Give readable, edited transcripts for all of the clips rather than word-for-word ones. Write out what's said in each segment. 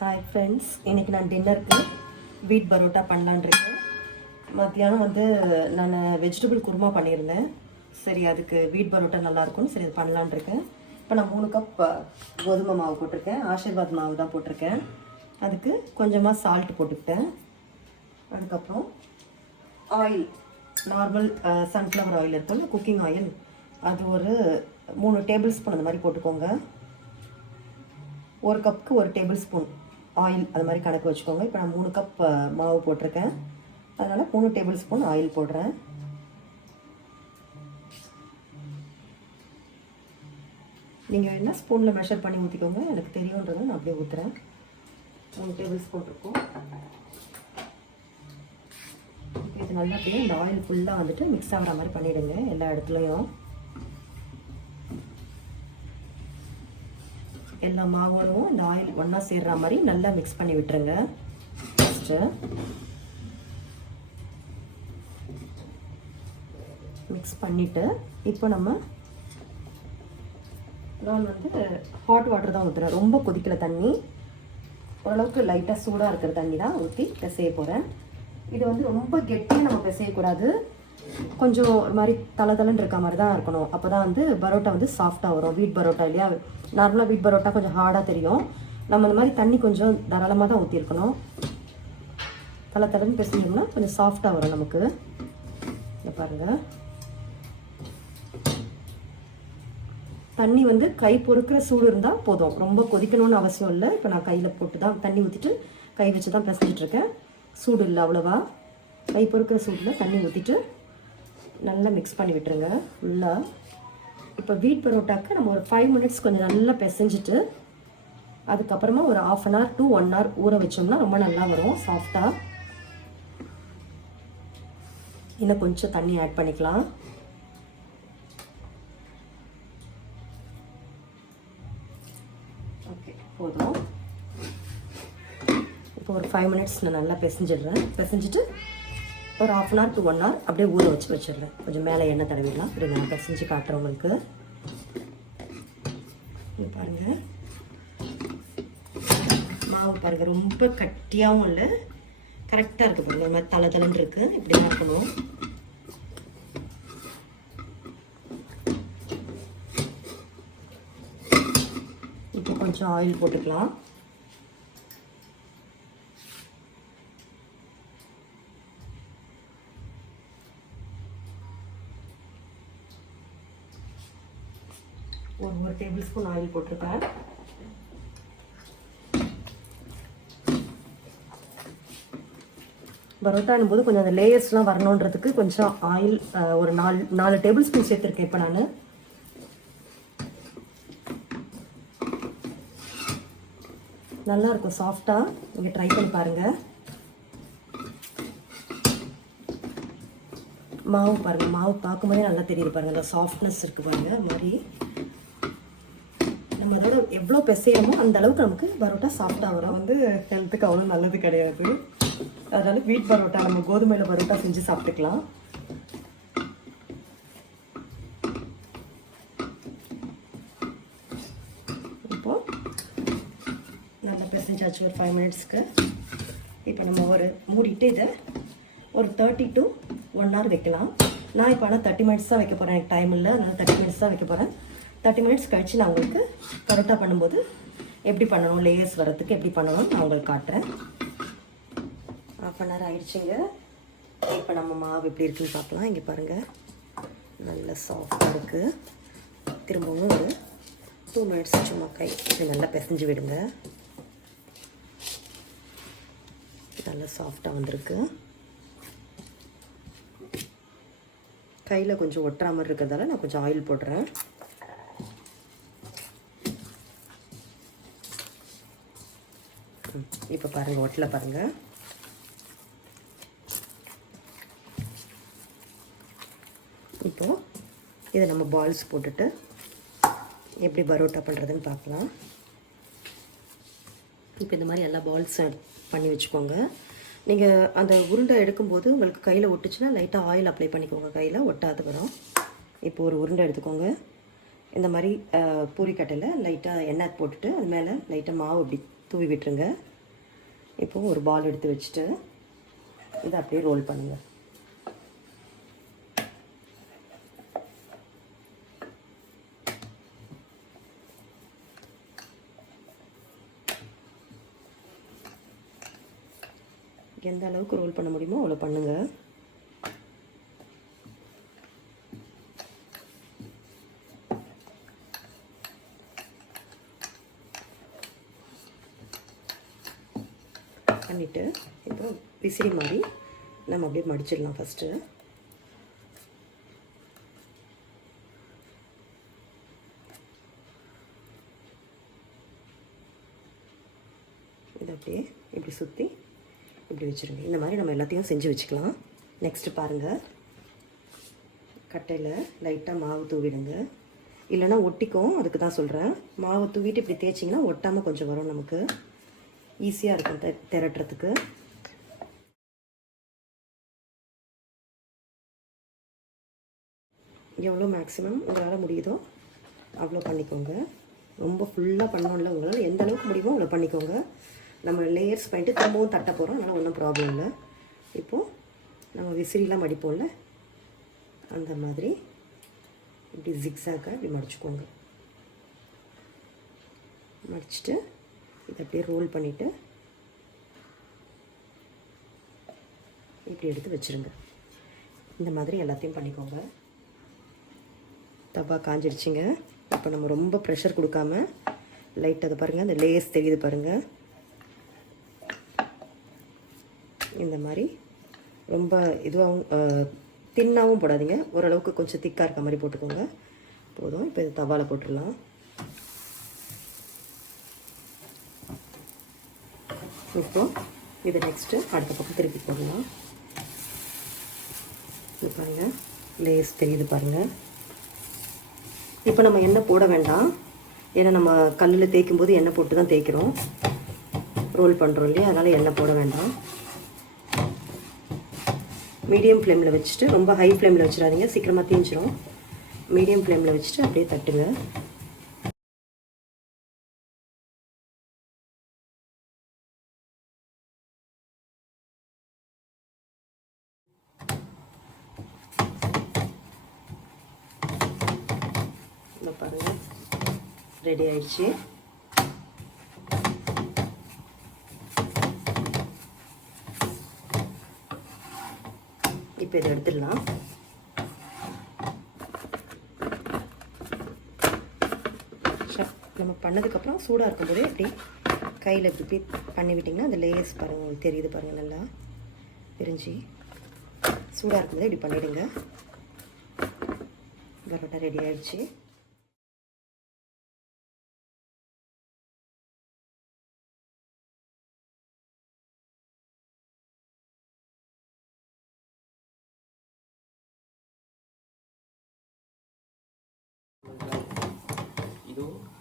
Hi friends, இன்றைக்கி நான் டின்னருக்கு வீட் பரோட்டா பண்ணலான் இருக்கேன். மத்தியானம் நான் வெஜிடபிள் குருமா பண்ணியிருந்தேன். சரி, அதுக்கு வீட் பரோட்டா நல்லாயிருக்கும்னு சரி அது பண்ணலான் இருக்கேன். இப்போ நான் 3 கப் கோதுமை மாவு போட்டிருக்கேன். ஆசீர்வாத் மாவு தான் போட்டிருக்கேன். அதுக்கு கொஞ்சமாக சால்ட் போட்டுக்கிட்டேன். அதுக்கப்புறம் ஆயில், நார்மல் சன்ஃப்ளவர் ஆயில் இருக்கும்ல, குக்கிங் ஆயில், அது ஒரு 3 டேபிள் ஸ்பூன் அந்த மாதிரி போட்டுக்கோங்க. 1 கப்புக்கு 1 டேபிள் ஸ்பூன் ஆயில் அது மாதிரி கணக்கு வச்சுக்கோங்க. இப்போ நான் 3 கப் மாவு போட்டிருக்கேன், அதனால் 3 டேபிள் ஸ்பூன் ஆயில் போடுறேன். நீங்கள் என்ன ஸ்பூனில் மெஷர் பண்ணி ஊற்றிக்கோங்க, எனக்கு தெரியுன்றதை நான் அப்படியே ஊற்றுறேன். 3 டேபிள் ஸ்பூன் இருக்கும். இது நல்லா அப்படியே இந்த ஆயில் ஃபுல்லாக மிக்ஸ் ஆகிற மாதிரி பண்ணிவிடுங்க எல்லா இடத்துலையும். எல்லா மாவும் இந்த ஆயில் ஒன்றா சேர்ற மாதிரி நல்லா மிக்ஸ் பண்ணி விட்டுருங்க. ஃபஸ்ட்டு மிக்ஸ் பண்ணிவிட்டு இப்போ நான் ஹாட் வாட்டர் தான் ஊற்றுறேன். ரொம்ப கொதிக்கிற தண்ணி, ஓரளவுக்கு லைட்டாக சூடாக இருக்கிற தண்ணி தான் ஊற்றி பிசைய போகிறேன். இது ரொம்ப கெட்டியாக நம்ம பிசையக்கூடாது, கொஞ்சம் ஒரு மாதிரி தளன்னு இருக்க மாதிரி தான் இருக்கணும். அப்போ தான் பரோட்டா சாஃப்டாக வரும். வீட் பரோட்டா இல்லையா, நார்மலாக வீட் பரோட்டா கொஞ்சம் ஹார்டாக தெரியும். நம்ம இந்த மாதிரி தண்ணி கொஞ்சம் தாராளமாக தான் ஊற்றிருக்கணும். தளன்னு பிசைஞ்சோம்னா கொஞ்சம் சாஃப்டாக வரும் நமக்கு. இதை பாருங்கள், தண்ணி கை பொறுக்கிற சூடு இருந்தால் போதும், ரொம்ப கொதிக்கணும்னு அவசியம் இல்லை. இப்போ நான் கையில் போட்டு தான் தண்ணி ஊற்றிட்டு கை வச்சு தான் பிசைஞ்சிட்ருக்கேன். சூடு இல்லை அவ்வளோவா, கை பொறுக்கிற சூடில் தண்ணி ஊற்றிட்டு நல்லா மிக்ஸ் பண்ணி விட்டுருங்க ஃபுல்லாக. இப்போ வீட் பரோட்டாக்கு நம்ம ஒரு 5 மினிட்ஸ் கொஞ்சம் நல்லா பிசைஞ்சிட்டு அதுக்கப்புறமா ஒரு 1/2 hour to 1 hour ஊற வச்சோம்னா ரொம்ப நல்லா வரும் சாஃப்டாக. இன்னும் கொஞ்சம் தண்ணி ஆட் பண்ணிக்கலாம். ஓகே, போதும். இப்போ ஒரு 5 மினிட்ஸ் நான் நல்லா பிசைஞ்சிடுறேன். பிசைஞ்சிட்டு ஒரு 1/2 hour to 1 hour அப்படியே ஊற வச்சிடுறேன். கொஞ்சம் மேலே எண்ணெய் தடவிடலாம். அப்படி நான் பிசைஞ்சு காட்டுறேன் உங்களுக்கு. இது பாருங்கள், மாவு பாருங்கள், ரொம்ப கட்டியாகவும் இல்லை, கரெக்டாக இருக்குது பாருங்கள். இந்த மாதிரி தளன்னு இருக்குது, இப்படி தான் இருக்கணும். இப்போ கொஞ்சம் ஆயில் போட்டுக்கலாம். ஒரு டேபிள் ஸ்பூன் ஆயில் போட்டிருக்கேன். பரோட்டானும் போது கொஞ்சம் அந்த லேயர்ஸ்லாம் வரணுன்றதுக்கு கொஞ்சம் ஆயில் ஒரு 4 டேபிள் ஸ்பூன் சேர்த்துருக்கேன். இப்போ நான் நல்லா இருக்கும் சாஃப்டாக. நீங்கள் ட்ரை பண்ணி பாருங்கள். மாவு பாருங்கள், மாவு பார்க்கும்போதே நல்லா தெரியுது பாருங்கள், அந்த சாஃப்ட்னஸ் இருக்குது பாருங்கள். அது மாதிரி நம்ம அதோட எவ்வளோ பிசையமோ அந்த அளவுக்கு நமக்கு பரோட்டா சாஃப்டாக வரும். ஹெல்த்துக்கு அவ்வளோ நல்லது கிடையாது, அதனால வீட் பரோட்டா நம்ம கோதுமையில் பரோட்டா செஞ்சு சாப்பிட்டுக்கலாம். இப்போது நல்லா பிசைஞ்சாச்சு ஒரு 5 மினிட்ஸ்க்கு. இப்போ நம்ம மூடிட்டு இதை ஒரு 30 to 1 hour வைக்கலாம். நான் இப்போ ஆனால் 30 மினிட்ஸ் தான் வைக்க போகிறேன், எனக்கு டைம் இல்லை, அதனால் 30 மினிட்ஸ் தான் வைக்க போகிறேன். 30 மினிட்ஸ் கழித்து நான் உங்களுக்கு பரோட்டா பண்ணும்போது எப்படி பண்ணணும், லேயர்ஸ் வரத்துக்கு எப்படி பண்ணணும்னு நான் உங்களுக்கு காட்டுறேன். 1/2 hour ஆயிடுச்சுங்க. இப்போ நம்ம மாவு எப்படி இருக்குன்னு பார்க்கலாம். இங்கே பாருங்கள், நல்ல சாஃப்டாக இருக்குது. திரும்பவும் ஒரு 2 மினிட்ஸ் சும்மா கை இது நல்லா பிசைஞ்சு விடுங்க. நல்லா சாஃப்டாக வந்திருக்கு. கையில் கொஞ்சம் ஒட்டுற மாதிரி இருக்கிறதால நான் கொஞ்சம் ஆயில் போடுறேன். இப்போ பாருங்கள், ஒட்டலை பாருங்கள். இப்போது இதை நம்ம பால்ஸ் போட்டுட்டு எப்படி பரோட்டா பண்ணுறதுன்னு பார்க்கலாம். இப்போ இந்த மாதிரி எல்லா பால்ஸ் பண்ணி வச்சுக்கோங்க. நீங்கள் அந்த உருண்டை எடுக்கும்போது உங்களுக்கு கையில் ஒட்டுச்சுன்னா லைட்டாக ஆயில் அப்ளை பண்ணிக்கோங்க, கையில் ஒட்டாத வரும். இப்போ ஒரு உருண்டை எடுத்துக்கோங்க. இந்த மாதிரி பூரிக்கட்டையில் லைட்டாக எண்ணெய் போட்டுட்டு அது மேலே லைட்டாக மாவு இப்படி தூவி விட்டுருங்க. இப்போது ஒரு பால் எடுத்து வச்சுட்டு இதை அப்படியே ரோல் பண்ணுங்கள். எந்த அளவுக்கு ரோல் பண்ண முடியுமோ அவ்வளோ பண்ணுங்கள். பண்ணிவிட்டு இப்போ விசிறி மாதிரி நம்ம அப்படியே மடிச்சிடலாம். ஃபஸ்ட்டு இதை அப்படியே இப்படி சுற்றி இப்படி வச்சுருங்க. இந்த மாதிரி நம்ம எல்லாத்தையும் செஞ்சு வச்சுக்கலாம். நெக்ஸ்ட்டு பாருங்கள், கட்டையில் லைட்டாக மாவு தூவிடுங்க. இல்லைன்னா ஒட்டிக்கும், அதுக்கு தான் சொல்கிறேன். மாவு தூவிட்டு இப்படி தேய்ச்சிங்கன்னா ஒட்டாமல் கொஞ்சம் வரும், நமக்கு ஈஸியாக இருக்கும் திரட்டுறதுக்கு. எவ்வளோ மேக்ஸிமம் உங்களால் முடியுதோ அவ்வளோ பண்ணிக்கோங்க. ரொம்ப ஃபுல்லாக பண்ணோம்ல, உங்களால் எந்த அளவுக்கு முடியுமோ அவ்வளோ பண்ணிக்கோங்க. நம்ம லேயர்ஸ் பண்ணிட்டு திரும்பவும் தட்ட போகிறோம், அதனால் ஒன்றும் ப்ராப்ளம் இல்லை. இப்போது நம்ம விசிறிலாம் மடிப்போம்ல, அந்த மாதிரி இப்படி ஜிக்ஸாக்காக இப்படி மடிச்சுக்கோங்க. மடிச்சுட்டு இதை அப்படியே ரோல் பண்ணிவிட்டு இப்படி எடுத்து வச்சுருங்க. இந்த மாதிரி எல்லாத்தையும் பண்ணிக்கோங்க. தவா காஞ்சிடுச்சிங்க. இப்போ நம்ம ரொம்ப ப்ரெஷர் கொடுக்காம லைட் அதை பாருங்கள், அந்த லேயர்ஸ் தெரியுது பாருங்கள். இந்த மாதிரி ரொம்ப இதுவாகவும் தின்னாகவும் போடாதீங்க, ஓரளவுக்கு கொஞ்சம் திக்காக இருக்க மாதிரி போட்டுக்கோங்க. போதும். இப்போ இது தவாவில் போட்டுடலாம். இப்போ இது நெக்ஸ்ட்டு அடுத்த பக்கம் திருப்பி போடலாம். இது பாருங்கள், லேஸ் தெரியுது பாருங்கள். இப்போ நம்ம எண்ணெய் போட வேண்டாம், ஏன்னா நம்ம கல்லில் தேய்க்கும் போது எண்ணெய் போட்டு தான் தேய்க்கிறோம், ரோல் பண்ணுறோம் இல்லையா, அதனால் எண்ணெய் போட வேண்டாம். மீடியம் ஃப்ளேமில் வச்சுட்டு, ரொம்ப ஹை ஃப்ளேமில் வச்சிடாதீங்க, சீக்கிரமாக தீஞ்சிரும். மீடியம் ஃப்ளேமில் வச்சுட்டு அப்படியே தட்டுங்க. இதை பாருங்கள், ரெடி ஆயிடுச்சு. இப்போ இதை எடுத்துடலாம். நம்ம பண்ணதுக்கப்புறம் சூடாக இருக்கும்போதே இப்படி கையில் இப்படி பண்ணிவிட்டிங்கன்னா அந்த லேஸ் பாருங்கள், உங்களுக்கு தெரியுது பாருங்கள், நல்லா பிரிஞ்சு. சூடாக இருக்கும்போதே இப்படி பண்ணிவிடுங்க. பரோட்டா ரெடி ஆயிடுச்சு.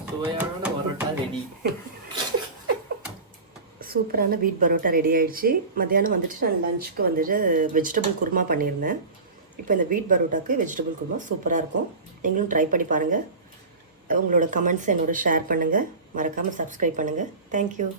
சுவையான பரோட்டா ரெடி. சூப்பரான வீட் பரோட்டா ரெடி ஆயிடுச்சு. மத்தியானம் வந்துட்டு நான் லஞ்சுக்கு வந்துட்டு வெஜிடபிள் குருமா பண்ணியிருந்தேன். இப்போ இந்த வீட் பரோட்டாக்கு வெஜிடபிள் குருமா சூப்பராக இருக்கும். நீங்களும் ட்ரை பண்ணி பாருங்கள். உங்களோட கமெண்ட்ஸை என்னோட ஷேர் பண்ணுங்கள். மறக்காமல் சப்ஸ்கிரைப் பண்ணுங்கள். தேங்க்யூ.